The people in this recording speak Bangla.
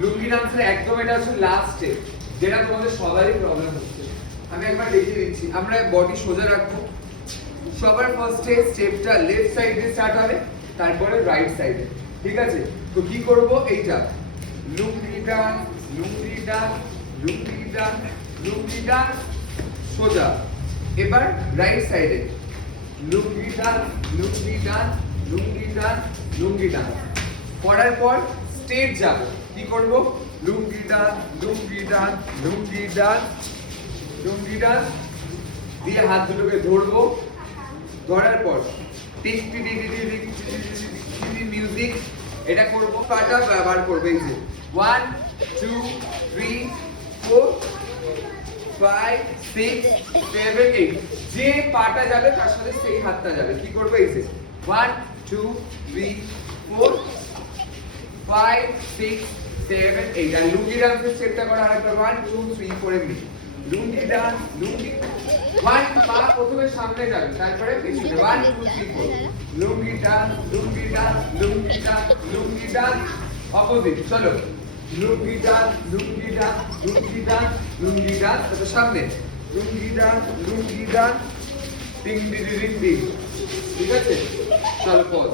লুঙ্গি ডান্সের একদম এটা হচ্ছে লাস্ট স্টেপ, যেটা তোমাদের সবারই প্রবলেম হচ্ছে। আমি একবার দেখিয়ে দিচ্ছি। আমরা বডি সোজা রাখবো। সবার ফার্স্টে স্টেপটা লেফট সাইড দিয়ে স্টার্ট হবে, তারপরে রাইট সাইডে। ঠিক আছে? তো কি করব? এইটা লুঙ্গি ডান্স, লুঙ্গি ডান্স, লুঙ্গি ডান্স, লুঙ্গি ডান্স, সোজা। এবার রাইট সাইডে লুঙ্গি ডান্স, লুঙ্গি ডান্স, লুঙ্গি ডান্স, লুঙ্গি ডান্স করার পর স্টেট যাব। কি করব? লুঙ্গি ডান্স, লুঙ্গি ডান্স, লুঙ্গি ডান্স, লুঙ্গি ডান্স দিয়ে হাত দুটোকে ধরবো। ধরার পর tick tick tick tick tick music এটা করব। পাটা ব্যবহার করবে। এই যে 1 2 3 4 5 6 7 8 যে পাটা যাবে তার সাথে সেই হাতটা যাবে। কি করবে? এই যে 1 2 3 4 5 6 7 8 আর লুঙ্গি ডান্সের স্টেপটা করা আরেকবার 1 2 3 4 এমনি লুঙ্গি ডান্স, লুঙ্গি 1 পা প্রথমে সামনে যাবে, তারপরে পিছনে 1 2 3 4 লুঙ্গি ডান্স, লুঙ্গি ডান্স, লুঙ্গি ডান্স, লুঙ্গি ডান্স অপোজিট। চলো লুঙ্গি ডান্স, লুঙ্গি ডান্স, লুঙ্গি ডান্স, লুঙ্গি ডান্স তো সামনে লুঙ্গি ডান্স, লুঙ্গি ডান্স, টিং টিং টিং টিং। ঠিক আছে? চলো পজ।